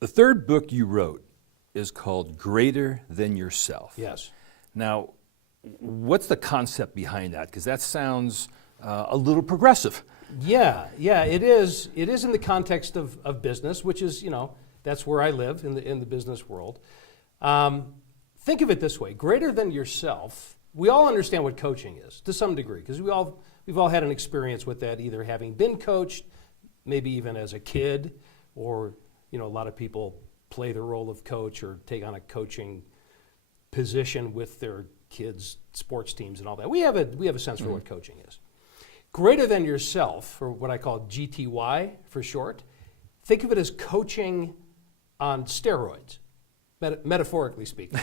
The third book you wrote is called Greater Than Yourself. Yes. Now, what's the concept behind that? Because that sounds a little progressive. Yeah, it is. It is in the context of business, which is, that's where I live in the business world. Think of it this way: greater than yourself. We all understand what coaching is to some degree, because we've all had an experience with that, either having been coached, maybe even as a kid, or a lot of people play the role of coach or take on a coaching position with their kids' sports teams and all that. We have a sense for what coaching is. Greater than yourself, or what I call GTY for short, think of it as coaching on steroids, metaphorically speaking,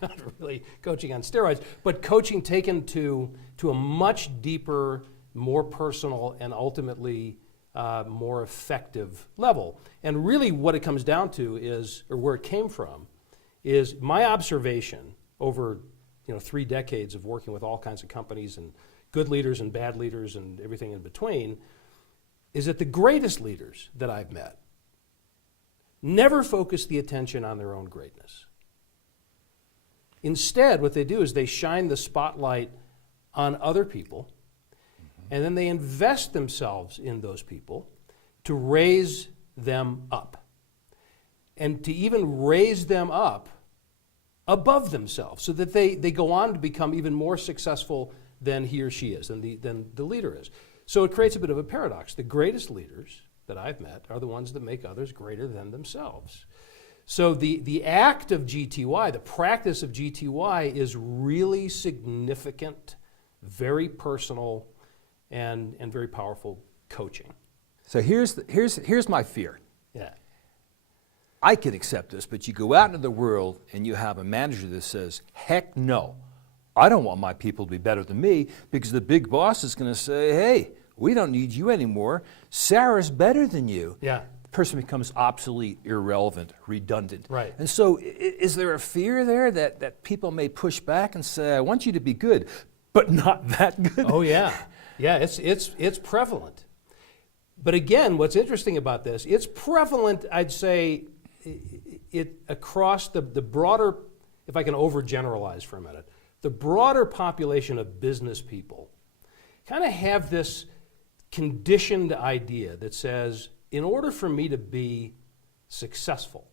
not really coaching on steroids, but coaching taken to a much deeper, more personal, and ultimately more effective level. And really what it comes down to is, or where it came from, is my observation over 3 decades of working with all kinds of companies and good leaders and bad leaders and everything in between, is that the greatest leaders that I've met never focus the attention on their own greatness. Instead, what they do is they shine the spotlight on other people, and then they invest themselves in those people to raise them up, and to even raise them up above themselves, so that they go on to become even more successful than he or she is, than the leader is. So it creates a bit of a paradox. The greatest leaders that I've met are the ones that make others greater than themselves. So the act of GTY, the practice of GTY, is really significant, very personal, and very powerful coaching. So here's my fear. Yeah. I can accept this, but you go out into the world and you have a manager that says, heck no, I don't want my people to be better than me, because the big boss is going to say, hey, we don't need you anymore. Sarah's better than you. Yeah. The person becomes obsolete, irrelevant, redundant. Right. And so is there a fear there that people may push back and say, I want you to be good, but not that good? Oh yeah. Yeah, it's prevalent. But again, what's interesting about this, it's prevalent, I'd say, it across the broader, if I can overgeneralize for a minute, the broader population of business people kind of have this conditioned idea that says, in order for me to be successful,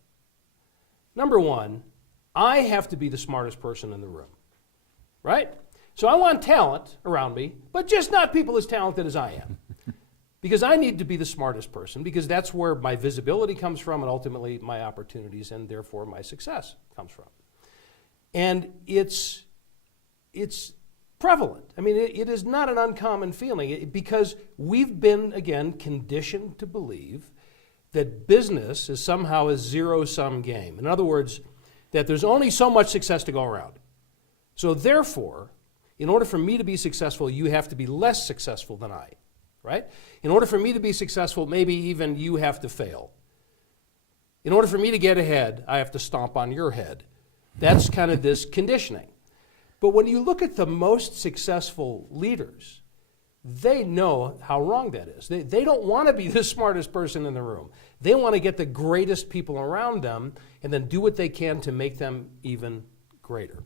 number one, I have to be the smartest person in the room, right? So I want talent around me, but just not people as talented as I am. Because I need to be the smartest person, because that's where my visibility comes from, and ultimately my opportunities, and therefore my success comes from. And it's prevalent. I mean, it is not an uncommon feeling, because we've been, again, conditioned to believe that business is somehow a zero-sum game. In other words, that there's only so much success to go around. So therefore, in order for me to be successful, you have to be less successful than I, right? In order for me to be successful, maybe even you have to fail. In order for me to get ahead, I have to stomp on your head. That's kind of this conditioning. But when you look at the most successful leaders, they know how wrong that is. They don't want to be the smartest person in the room. They want to get the greatest people around them and then do what they can to make them even greater.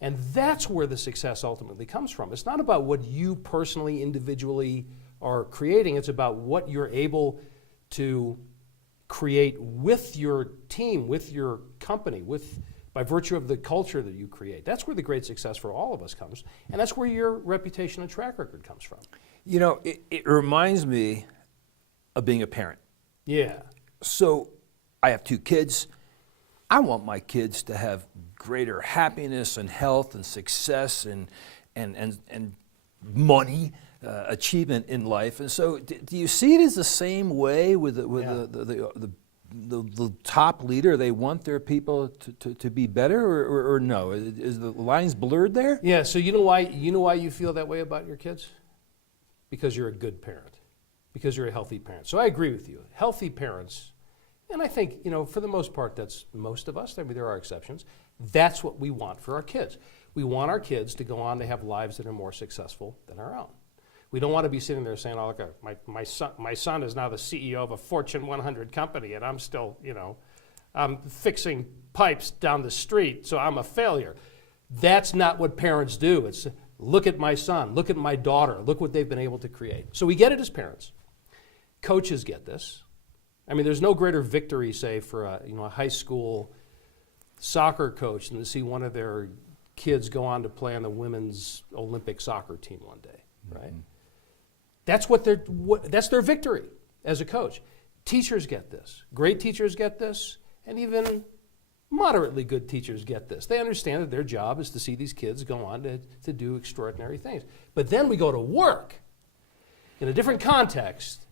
And that's where the success ultimately comes from. It's not about what you personally, individually are creating. It's about what you're able to create with your team, with your company, by virtue of the culture that you create. That's where the great success for all of us comes, and that's where your reputation and track record comes from. It reminds me of being a parent. Yeah. So I have 2 kids. I want my kids to have greater happiness and health and success and money, achievement in life. And so do you see it as the same way with the top leader? They want their people to be better, or no? Is the lines blurred there? Yeah, so you know why you feel that way about your kids? Because you're a good parent. Because you're a healthy parent. So I agree with you. Healthy parents, and I think, for the most part, that's most of us. I mean, there are exceptions. That's what we want for our kids. We want our kids to go on to have lives that are more successful than our own. We don't want to be sitting there saying, "Oh, look, my son is now the CEO of a Fortune 100 company, and I'm still, I'm fixing pipes down the street, so I'm a failure." That's not what parents do. It's look at my son, look at my daughter, look what they've been able to create. So we get it as parents. Coaches get this. I mean, there's no greater victory, say, for a high school soccer coach than to see one of their kids go on to play on the women's Olympic soccer team one day, right? Mm-hmm. That's their victory as a coach. Teachers get this. Great teachers get this, and even moderately good teachers get this. They understand that their job is to see these kids go on to do extraordinary things. But then we go to work in a different context,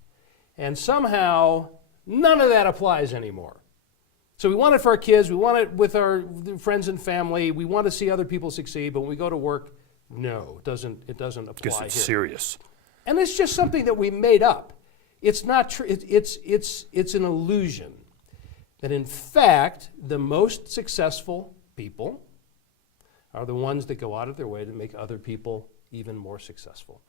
and somehow none of that applies anymore. So we want it for our kids, we want it with our friends and family, we want to see other people succeed, but when we go to work, no, it doesn't apply Because it's here. serious. And it's just something that we made up. It's not true. It's an illusion that, in fact, the most successful people are the ones that go out of their way to make other people even more successful.